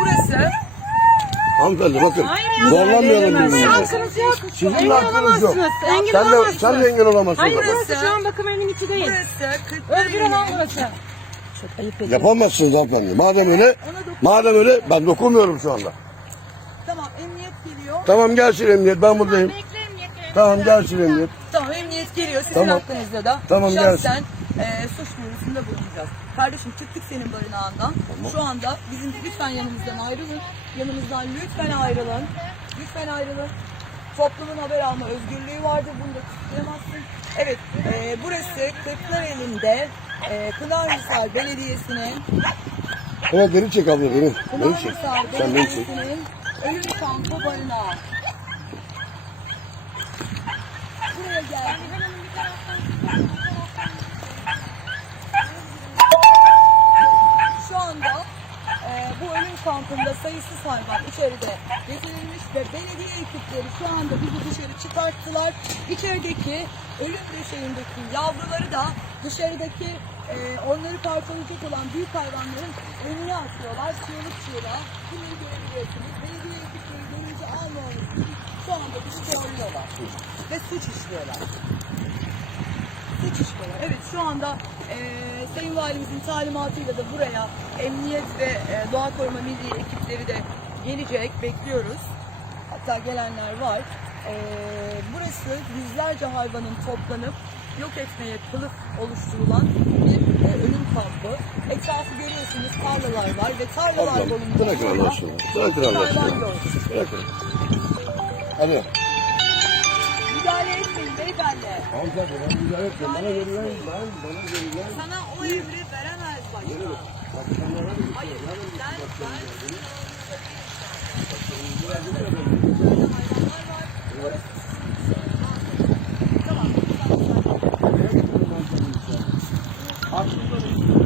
burası Hanımefendi bakın. Hayır ya. Zorlamayalım birbirimizi. Hakkınız yok. Sizin Engel hakkınız yok. olamazsınız. Engel Sen de, sen de engel olamazsın. Hayır burası şu an bakım evinin içi değil. burası. Özgür alan burası. Çok ayıp ediyorum. Yapamazsınız hanımefendi. Madem öyle, madem öyle ben dokunmuyorum şu anda. Tamam emniyet geliyor. Tamam gelsin emniyet ben buradayım. Tamam gelsin emniyet. Tamam emniyet geliyor. Sizin Tamam. hakkınızda da Tamam, şahsen e, suç duyurusunda bulunacağız. Kardeşim çıktık senin barınağından. Şu anda bizim lütfen yanımızdan ayrılın. Yanımızdan lütfen ayrılın. Lütfen ayrılın. Toplumun haber alma özgürlüğü vardır. Bunu da kısıtlayamazsın. Evet, e, burası Kırklareli'nde e, Pınarhisar Belediyesi'nin Evet beni çek abla beni. Beni çek. Pınarhisar Sen beni çek. Belediyesi'nin ölüm kampı barınağı. Buraya geldik. Kampında sayısız hayvan içeride getirilmiş ve belediye ekipleri şu anda bizi dışarı çıkarttılar. İçerideki ölüm döşeğindeki yavruları da dışarıdaki e, onları parçalayacak olan büyük hayvanların önüne atıyorlar. Çığlık çığlığa. Bunları görebiliyorsunuz. Belediye ekipleri görünce almamamız için şu anda bizi zorluyorlar. Ve suç işliyorlar şu anda e, Sayın Valimizin talimatıyla da buraya emniyet ve e, doğa koruma milli ekipleri de gelecek. Bekliyoruz. Hatta gelenler var. E, burası yüzlerce hayvanın toplanıp yok etmeye kılıf oluşturulan bir e, ölüm kampı. Etrafı görüyorsunuz tarlalar var ve tarlalar Ablam boyunca bırakın Allah aşkına. Bırakın Allah hayvan aşkına. gördük. Bırakın. Hadi. Amca ben güzel etmiyorum. Bana verilen ben, bana verilen... Sana o evri veremez başka. Yere bak. Bak sen bana veriyorsun. Hayır, sen, ben... Aklımda bir şey